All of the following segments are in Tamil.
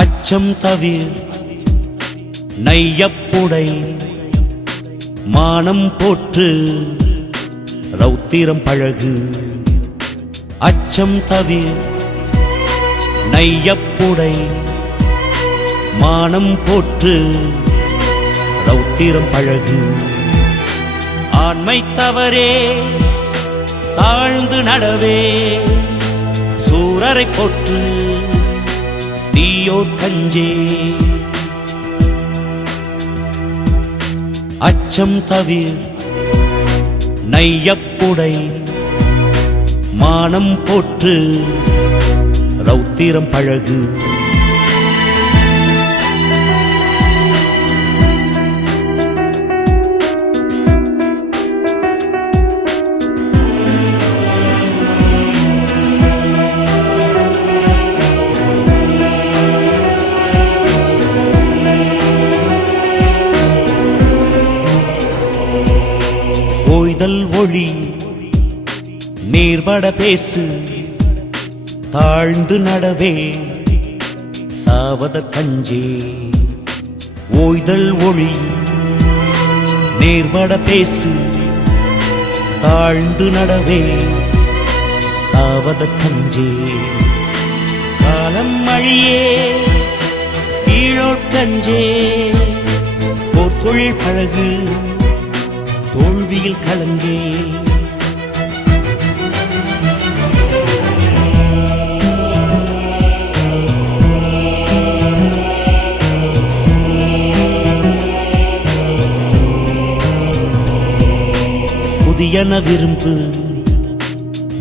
அச்சம் தவிர் நையப்புடை மானம் போற்று ரௌத்திரம் பழகு. அச்சம் தவிர் நையப்புடை மானம் போற்று ரௌத்திரம் பழகு. ஆண்மை தவறே தாழ்ந்து நடவே சூரரை போற்று தீயோர் கஞ்சே. அச்சம் தவிர் நையப்புடை மானம் போற்று ரௌத்திரம் பழகு. ஓய்தல் ஒளி நேர்பட பேசு தாழ்ந்து நடவே சாவத கஞ்சே. ஓய்தல் ஒளி நேர்பட பேசு தாழ்ந்து நடவே சாவத கஞ்சே. காலம் அழியே கீழோட்கஞ்சே போர் தொழில் பழகு தோல்வியில் கலங்கே. புதியன விரும்பு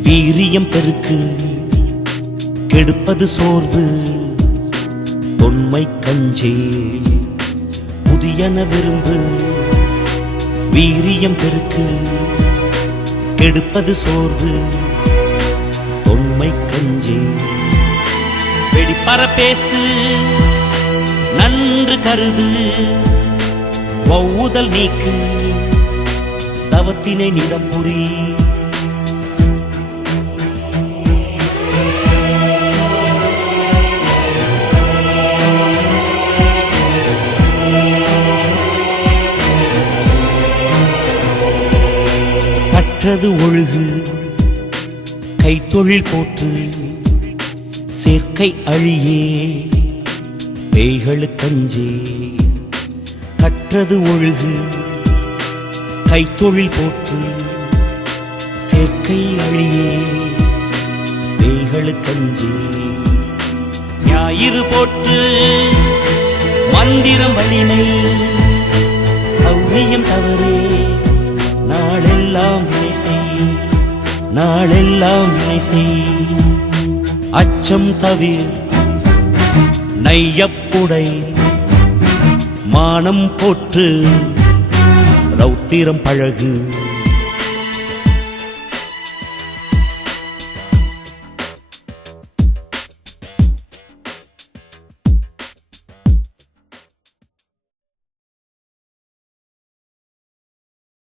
வீரியம் பெருக்கு கெடுப்பது சோர்வு தொன்மை கஞ்சே. புதியன விரும்பு வீரியம் பெருக்கு கெடுப்பது சோர்வு தொன்மை கஞ்சே. வெடிப்பற பேசு நன்று கருது வௌதல் நீக்கு தவத்தினை நிடம்புரி. கற்றது ஒழுகு கைத்தொழில் போற்று சேர்க்கை அழியே பேய்களு கஞ்சே. கற்றது ஒழுகு கைத்தொழில் போற்று சேர்க்கை அழியே பேய்களு கஞ்சே. ஞாயிறு போற்று மந்திரம் வலிமை சௌரியம் தவறே நாளெல்லாம் வினை செய் நாளெல்லாம் வினை செய். அச்சம் தவிர் நையப்புடை மானம் போற்று ரௌத்திரம் பழகு.